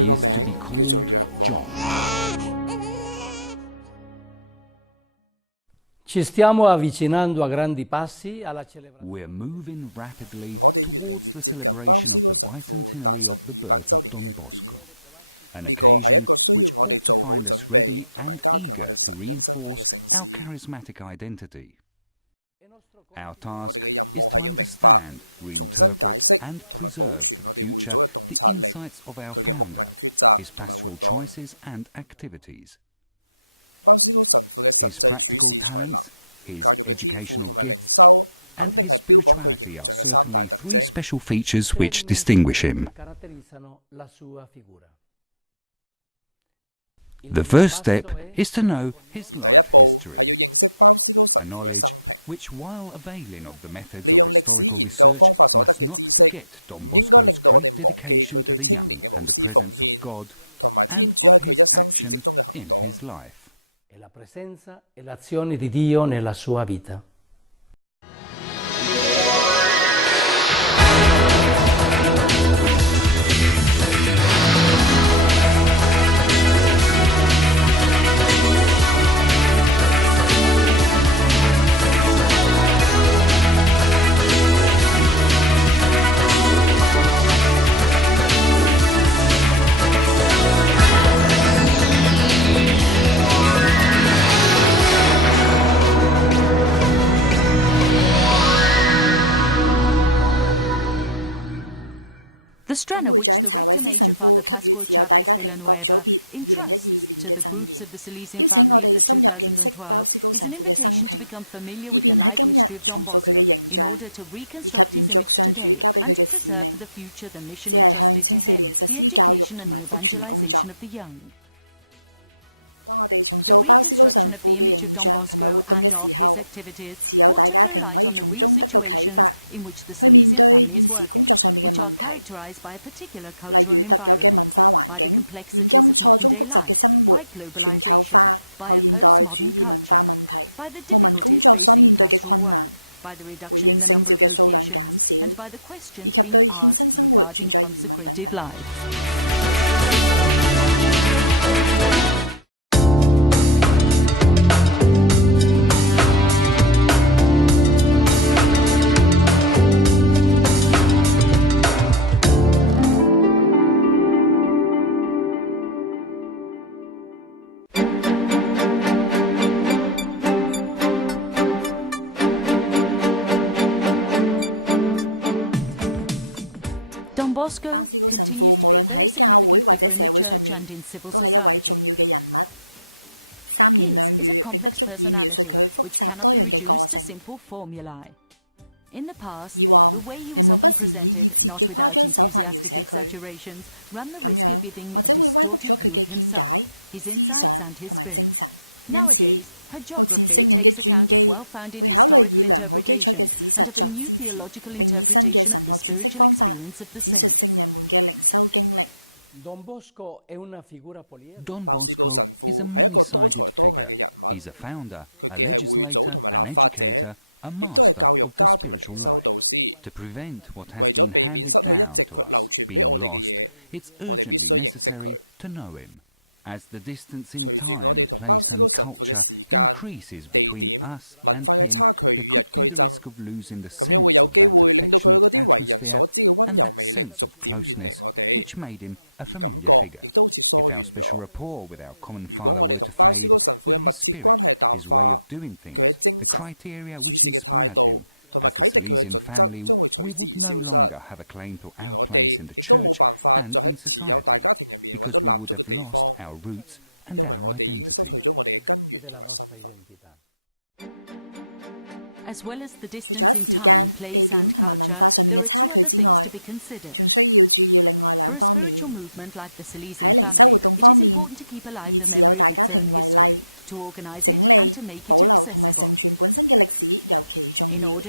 佢個名叫做若望。我哋越嚟越接近鮑思高神父誕辰200週年嘅慶典，呢個係一個需要我哋做好準備同埋加強我哋神恩身份嘅聖事。我哋嘅任務係要明白、重新解釋同埋保存我哋會組嘅洞察力、佢嘅牧民抉擇同埋活動。鮑思高神父嘅實際處事才能、教育嘅天賦同埋靈修，肯定係標榜佢形象嘅3大特徵。The first step is to know 而第一步係要認識鮑思高神父嘅生平，利用歷史研究方法所得嘅知識，唔應該令到我哋忘記佢對青年嘅無私奉獻，同埋天主喺佢一生事蹟中嘅行動。總會長查韋斯神父給予持有大家庭各組別2012年嘅贈言，邀請我哋深入認識鮑思高神父嘅生平，以便喺今日重塑佢嘅形象，以及延續上主交俾佢嘅使命，即係向青少年實施教育同埋福傳工作。當我哋重塑鮑思高神父嘅形象同埋活動嘅時候，持有大家庭可以從中得到啟發，去面對現時工作上面嘅問題，例如特有嘅文化環境、現今錯綜複雜嘅生活、全球化、後現代主義文化問題、牧民工作所面對嘅困難、回應聖召嘅數量減少，以及對獻身生活存在疑問等等。鮑思高神父無論喺教會或者社會上面，都係一位重要嘅人物。三言兩語並不足以描述佢複雜多樣嘅個性。以往人們不時以熱切嘅誇張手法描寫佢，咁樣或者會歪曲咗佢嘅見解、思想同埋精神。因此，目前聖人嘅傳記會考慮以良好基礎嘅史實作支持，並以新嘅神學詮釋方法展述聖人們嘅靈修經歷。鮑思高神父係一個多才多藝嘅人物，佢既係會祖同埋立法者，亦都係教育家同埋靈修導師。為咗避免失去一直佢流傳俾我哋嘅嘢，我哋必須認識佢。隨住我哋同鮑思高神父嘅時間、地點、文化嘅差距與日俱增，咁樣會有機會令到佢嗰啲為人所知嘅溫柔魅力逐漸遠離我哋，而感覺亦都好似疏遠咗。如果我哋同鮑思高神父嘅密切關係淡化，佢嘅精神、處事嘅態度同埋啟迪佢嘅準則將會隨之而消失，而我哋亦都冇辦法再喺持有大家庭入面揾到立足嘅地方，因為我哋已經失去咗我哋嘅根源同埋身份。除咗時間、地點同埋文化上面嘅差距之外，仲需要注意另外兩方面。喺靈修活動方面，以持有大家庭為例，整理、保留同埋承傳本身嘅歷史尤其重要。呢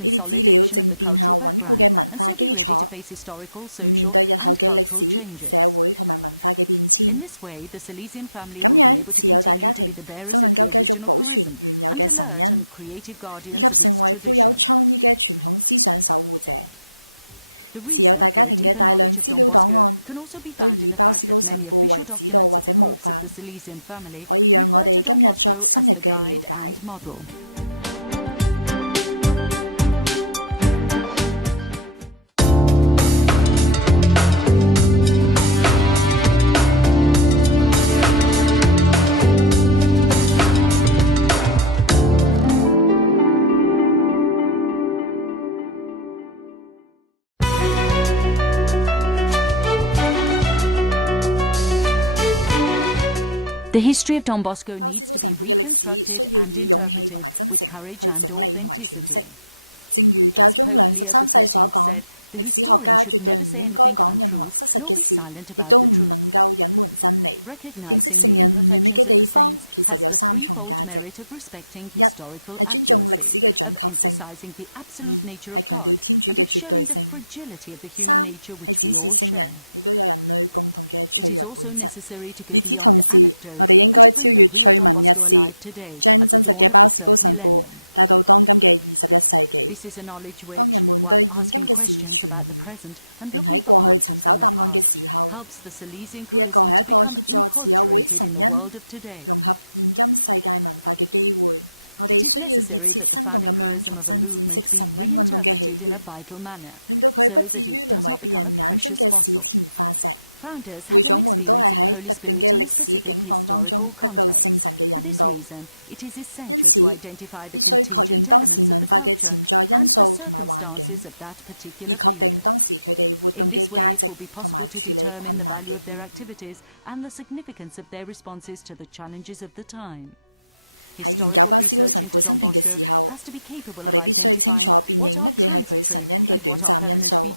啲資料正奠下穩固嘅文化基礎，以面對日後嘅歷史、社會同埋文化嘅變遷。咁樣持有大家庭就能夠繼續保存原有嘅神恩，以及成為富有創意嘅傳統思想守護者。持有大家庭嘅大量資料檔案，都以鮑思高神父為指導或者模範，可以讓我哋今日作深入嘅了解。鮑思高神父嘅歷史需要以勇氣同埋真誠去整理同埋詮釋。正如教宗良13世所講，歷史學家絕對唔應該講任何失實嘅事，亦都唔能夠隱瞞真理。認識聖人唔完美嘅地方，其實有3重價值：一係尊重歷史嘅準確性；二係強調天主嘅絕對性；三係展示聖人亦都有人類共同嘅脆弱本質。與此同時，我哋應該超越趣聞軼事，將真實嘅鮑思高神父帶到當今嘅21世紀。當人們對現今嘅事存疑，並喺過去尋找答案嘅時候，呢一個係一個協助慈幼會神恩融合現今世界文化嘅機會。我哋需要熱切生動咁樣重新辨識神恩運動嘅起源，令到佢不至於淪為別人眼中嘅史前化石。會長們都係喺特定嘅歷史境況當中得到聖神嘅引導，因此必須確認當時文化嘅潛在因素同埋環境，以確定當時佢哋活動嘅價值同埋處理困難嘅意義。喺研究鮑思高神父生平嘅時候，我哋必須清楚辨認乜嘢係佢神恩嘅短暫因素，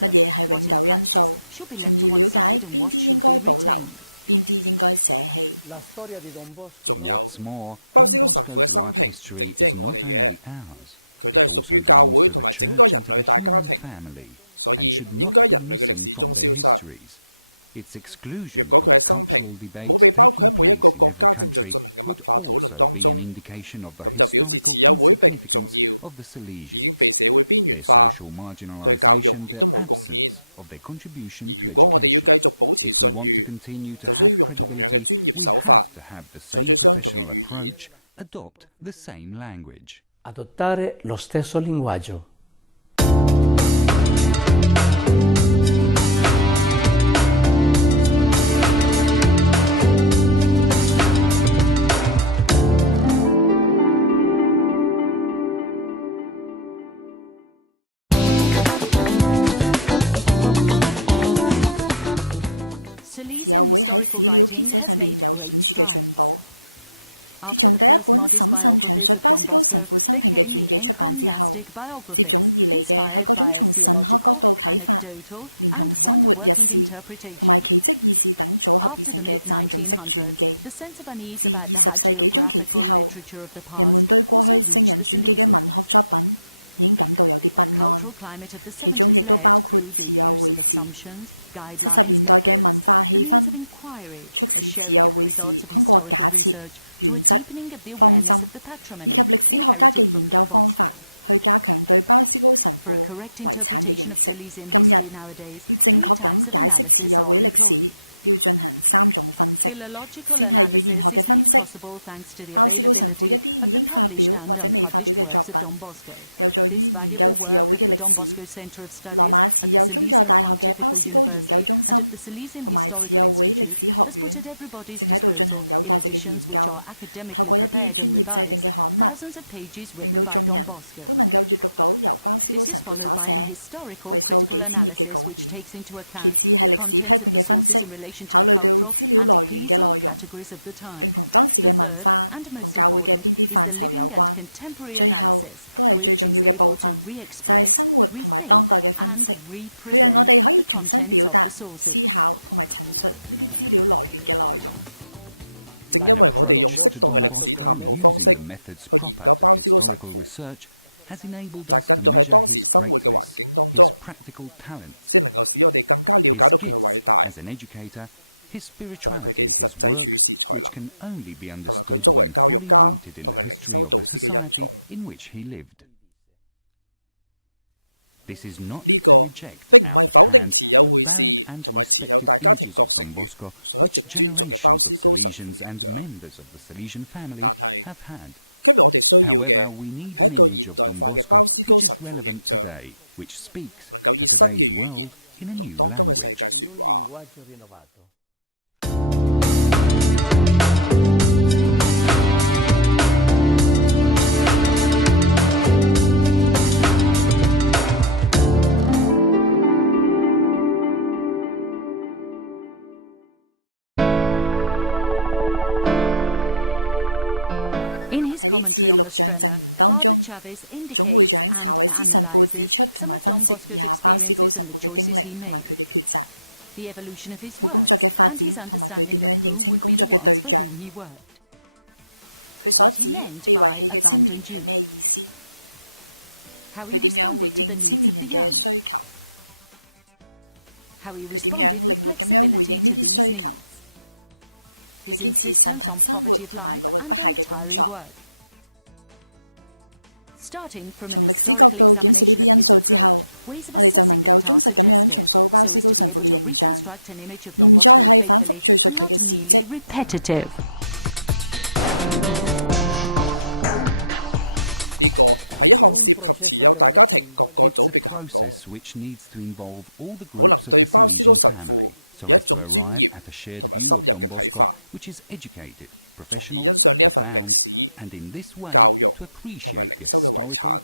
乜嘢係永久因素，從而了解邊啲應該保留，邊啲應該捨棄。仲有鮑思高神父嘅生平唔淨止係我哋嘅，佢都係屬於教會同埋整個人類大家庭，所以唔應該喺人類嘅歷史中消失。若果佢嘅生平冇被包括喺每一個國家正在進行嘅文化討論當中，咁就表示慈幼會並唔重要，已經被社會邊緣化，對教育亦都冇貢獻。而如果我哋要繼續保持信譽，就需要用同樣嘅專業手法，採取相同嘅語言。Adottare lo stesso linguaggio.慈幼會喺史料編寫上邊有顯著嘅進步。自從第一本審慎詳述鮑思高神父生平嘅傳記出版之後，接踵而嚟嘅係各種從神學角度啟發，連同生活軼事同埋奇蹟異事等組合而成嘅讚頌式傳記。自20世紀中期之後，人們對過去聖人傳記嘅文學作品已經感到有啲不安，其中亦都包括慈幼會士。70年代嘅文化氣氛，促使慈幼會士通過假設、原則、方針以及歷史學家嘅研究方法，去加強對鮑思高神父遺產嘅認識。今日要正確咁解釋慈幼會歷史，要進行3種分析。先係語言學嘅分析，鮑思高神父一啲已經發表或者未發表嘅作品，有助於研究慈幼會嘅歷史。羅馬慈幼宗座大學嘅鮑思高研究中心同埋慈幼會歷史學院正喺度進行有價值嘅研究，透過一啲專業制定嘅刊物，令到眾人都能夠閱讀到由鮑思高神父所寫為數幾千頁嘅稿件。其次係歷史批判嘅分析，考慮到資料來源嘅內容，並同當時嘅文化同教會嘅邊啲範疇有關。最後都係最重要嘅部分，就係生活同埋當代嘅分析。佢讓我哋可以重新表達、思考同埋陳述呢啲資料來源嘅內容。正因為我哋用適當嘅歷史探討方式去研究鮑思高神父，扎根咗喺當時生活嘅環境當中，先能夠使我哋更加了解到佢嘅偉大，就係佢嘅實際處事才能，同埋佢作為教育家同埋靈修導師嘅恩寵。呢個並唔係否定持有會士同埋持有大家庭各成員所一直尊重嘅鮑思高神父形象，但係今日我哋需要嘅係一個現代化嘅鮑思高神父形象，能夠以新嘅語言同當今嘅世界說話。喺呢次錄像贈言當中，總會長查韋斯神父指出同埋分析以下鮑思高神父嘅經歷同埋佢嘅抉擇，佢工作嘅發展同埋佢點樣認清工作嘅對象，佢所指被遺棄嘅青年係咩意思，佢點樣回應青年人嘅需求，佢點樣靈活咁樣回應呢啲需求，佢堅持神貧生活同埋努力不懈嘅工作。從歷史角度檢視呢啲因素之後，我哋就能夠忠實咁樣重塑鮑思高神父嘅形象，而唔再係反覆敘述佢嘅事蹟。呢個係一項涉及持有大家庭各個組別嘅行動，可能對鮑思高神父有一種專業同埋深入嘅睇法，從而欣賞呢一份歷史、教育同埋靈修嘅遺產，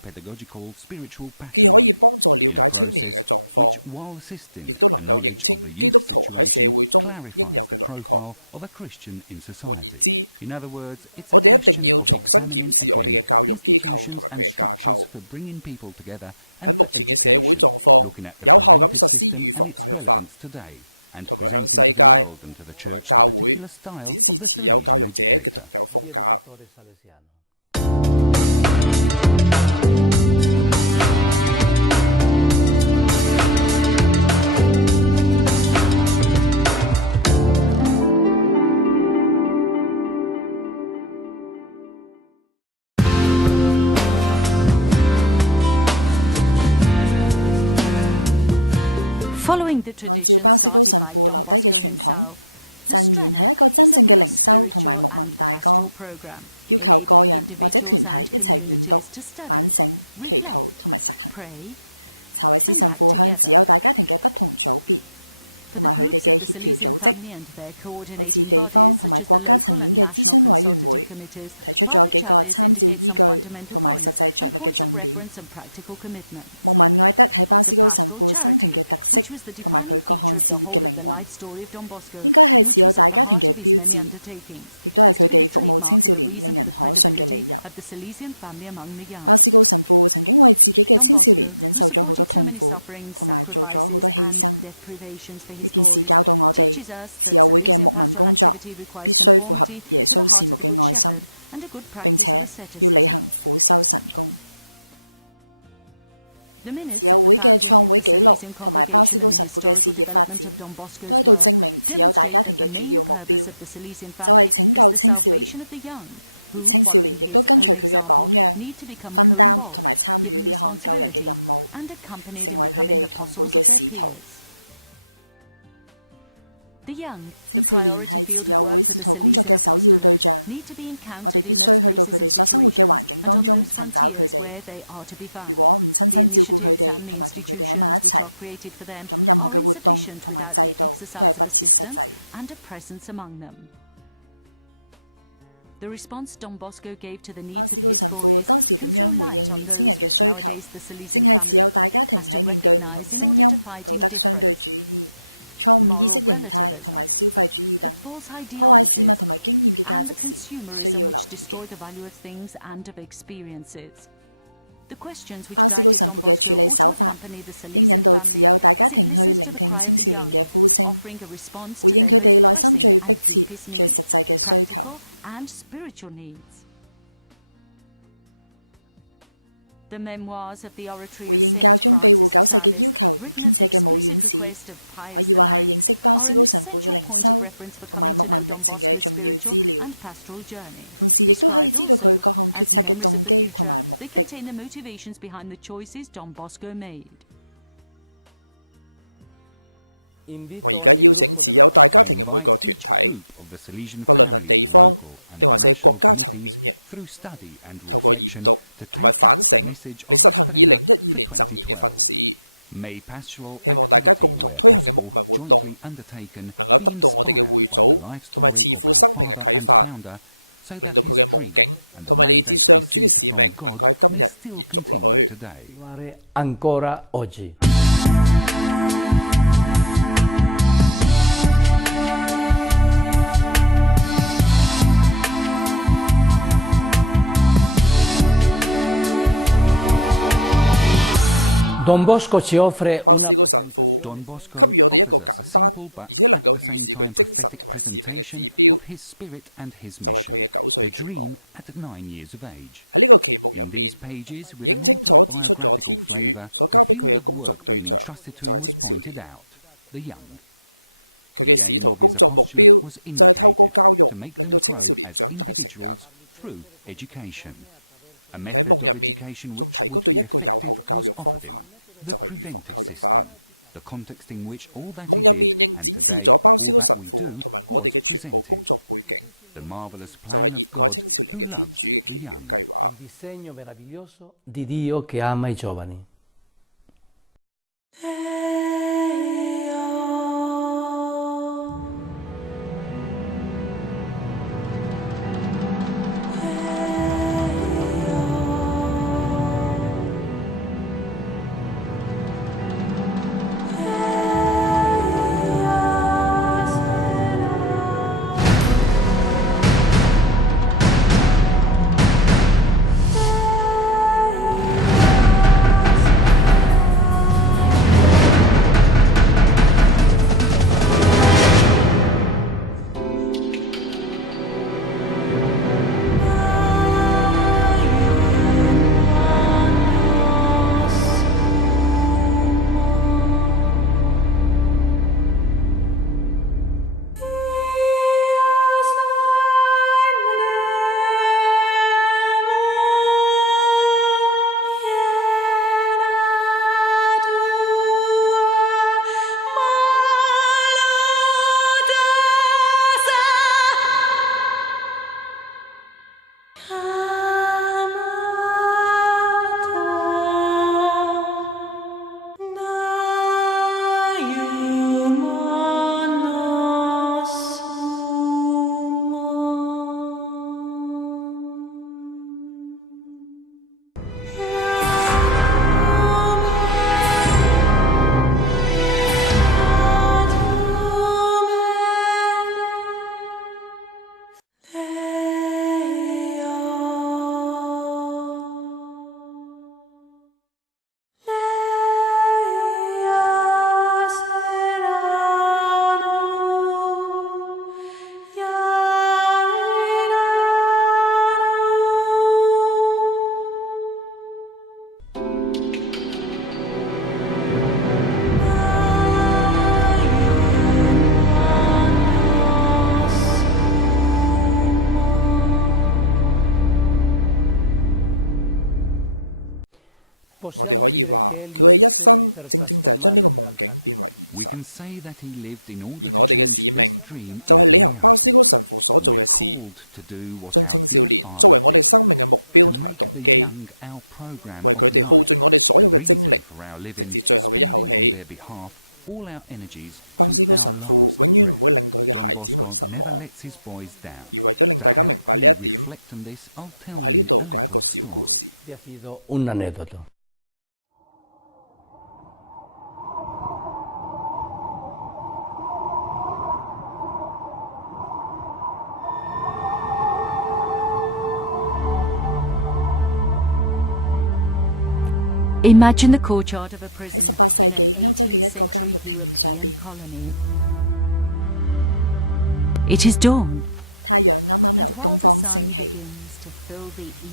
既可以幫助了解青年嘅狀況，亦都能夠認清基督徒喺社會中應有嘅輪廓。換言之，我哋一定要重新檢視我哋嘅教育機構同埋佢嘅架構，喺目前嘅社會狀況，有效咁實施預防教育法，同埋向世界同埋教會展示持有教育者嘅獨有風格。按照鮑思高神父留低嘅傳統，贈言係一個真正嘅靈修同埋牧民大綱，要求個人或者團體一齊研讀、反省、祈禱同埋實行。查韋斯神父向持有大家庭嘅不同組別同埋佢哋嘅協調組織，好似地方同埋國家層面嘅諮詢委員會，提出咗幾個參照依據同埋實際着力嘅重點。牧民愛德係鮑思高神父生平嘅特色同埋佢各項事業嘅靈魂，應該係持有大家庭嘅標誌，亦都係佢哋服務青少年令人可信嘅理由。鮑思高神父曾經為自己嘅青少年忍受咗好多痛苦，同埋做咗好多犧牲。呢件事教導我哋，持有會嘅牧民工作必須符合耶穌事牧嘅愛心，並且要履行苦修神功。持有會嘅創會紀錄同埋鮑思高神父嘅事業發展，都喺度證明持有大家庭嘅主要目標就係拯救青少年，而青少年亦都跟隨佢嘅榜樣，分擔同埋參與呢項救人嘅任務，成為佢哋同伴嘅使徒。青少年係持有會使徒工作嘅首要對象，我哋必須去到佢哋所生活嘅環境當中尋找佢哋。如果唔親身照顧佢哋同埋同佢哋喺埋一齊，咁任何嘅活動同埋制度都係不切實際。鮑思高神父當時點樣回應年青人嘅需求，正係持有大家庭喺面對唔同聲音、道德相對主義、錯誤意識形態同埋消費主義等破壞事物同埋經驗嘅價值時，需要留意嘅。鮑思高神父嘅處理手法，應引導持有大家庭去聆聽青少年嘅呼聲，回應佢哋內心最迫切、最實際嘅需求。回應教宗庇護9世嘅要求而編寫嘅母院史，可以話係認識鮑思高神父嘅靈修同埋牧民歷程嘅重要資料，同時亦都可以知道佢各項決策嘅動機同埋目的。我而家邀請持有大家庭嘅每個團體，不論係地方定還是係國家層面嘅，透過研讀同埋反省嚟實行2012年贈言嘅訓示。希望大家共同推行嘅牧民活動，能夠得到我哋嘅會祖同埋慈父生平嘅啟發，令到佢嘅夢境同埋嚟自上主嘅使命能夠喺今日延續落去。鮑斯高神父給予我哋一個簡單而且能夠預示佢精神同埋使命嘅指標，就係佢嘅9歲期目。喺呢個期目入面，已經清楚指出咗天主所交俾佢嘅工作對象就係青少年。佢嘅使徒工作目標就係透過教育令到青少年長大成人。喺夢入面仲提供咗一個有效嘅教育方法，就係預防教育法。夢入面亦展示咗鮑斯高神父同埋我哋嘅全部工作背景，就係熱愛青少年嘅天主嘅奇妙計劃。我哋可以話佢嘅一生正正就係將呢個夢境變為現實，而我哋嘅使命就係履行鮑斯高神父所做嘅事，將青少年作為我哋生命嘅目標同埋動機，為佢哋耗盡我哋所有嘅精力，直至最後嘅一口氣。鮑斯高神父永遠唔會令佢嘅孩子們失望，而為咗令大家明白呢一點，我喺呢度講一個小故事。喺18世紀歐洲嘅一個監獄庭園上邊，太陽啱啱由東方升起，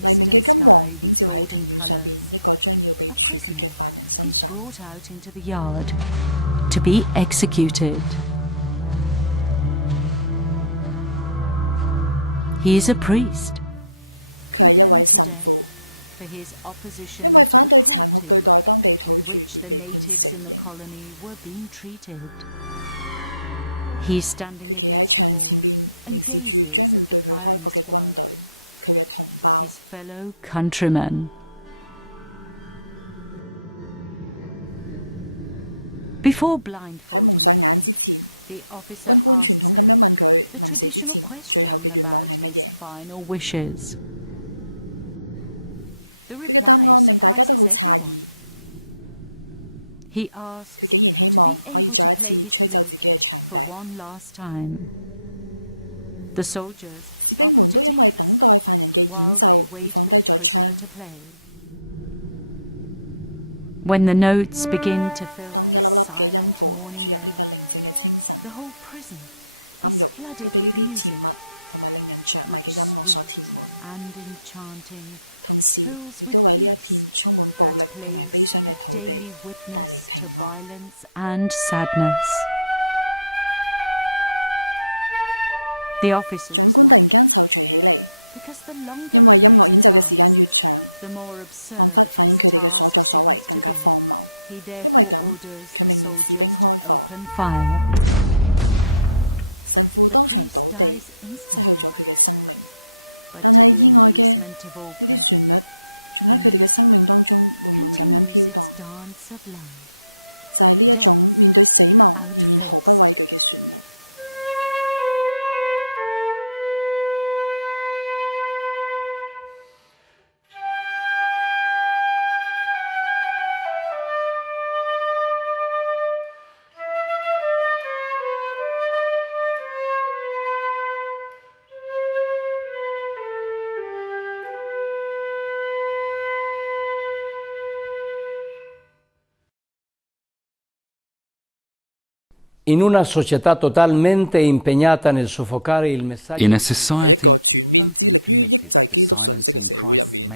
黎明嘅金黃映照喺庭園上邊一個將要被處決嘅犯人身上。佢係一位神父，因為反對殘酷對待當地土著而被判死刑。佢企喺牆前邊，凝視住將要對佢開火嘅軍隊，佢嘅同胞。喺蒙上眼之前，軍官傳統咁樣問佢臨死之前最後嘅願望係乜嘢。佢嘅答案令大家都好詫異。佢竟然希望可以再一次吹奏自己嘅長笛。士兵們都因為等待犯人嘅演奏而放低咗槍。當一粒粒嘅音符注入呢個寧靜嘅清晨，監獄都被呢啲甜蜜同埋令人着迷嘅音樂所填滿，同時亦都為呢一片充滿暴力同埋悲傷嘅土地帶嚟平安。長官突然間躊躇起嚟，因為音樂演奏嘅時間越長，彷彿反映佢哋嘅所作所為更加荒謬。因為咁，佢命令士兵開火。神父當場倒地，失去咗佢嘅生命。但係意外嘅，呢啲旋律仲喺佢哋嘅生命當中緩緩咁樣飄蕩，就係呢一種面對死亡仍然毫不畏懼嘅旋律。In una società totalmente impegnata nel soffocare il messaggio， 喺一個全面致力於抑制基督信息嘅社會入面，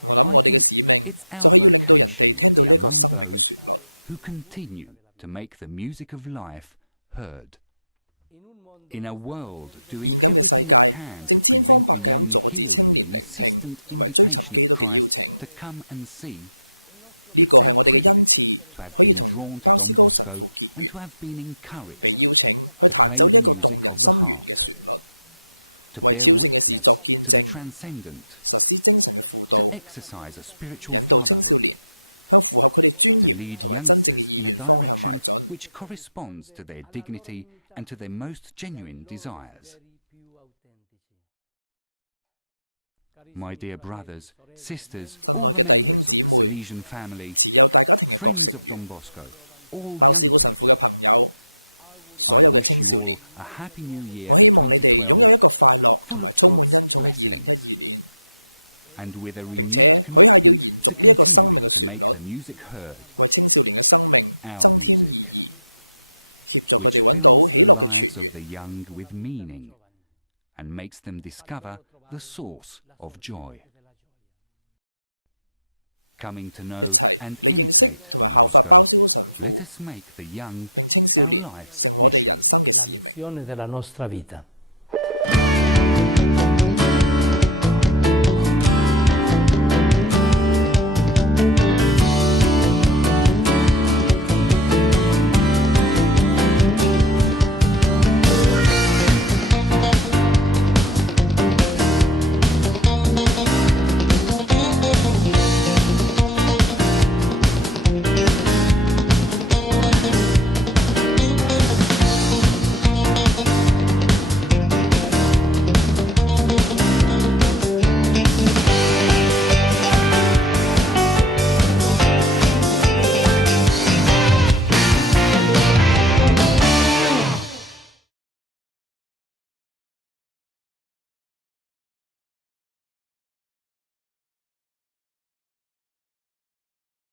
我諗我哋嘅使命就係要令到人哋聽到呢一個生命嘅旋律。現今嘅世界正千方百計咁阻止青年聆聽同埋追尋基督嘅邀請。呢個係我哋嘅恩賜，可以同鮑斯高神父結緣，被邀請去彈奏呢一個動人心弦嘅旋律，為超性嘅事作見證，實施精神嘅輔導，引導青少年向符合佢哋尊嚴同埋真正嘅意願方向邁進。親愛嘅弟兄姊妹，持有大家庭嘅各成員，鮑斯高神父嘅朋友，所有嘅青少年，我希望你哋擁有一個快樂同埋充滿恩寵嘅2012年，並且許下要延續呢一個生命嘅旋律，為青少年嘅生命增添意義，協助佢哋揾到喜樂嘅泉源。一齊嚟認識同埋效法鮑斯高神父，令青少年成為我哋人生嘅使命。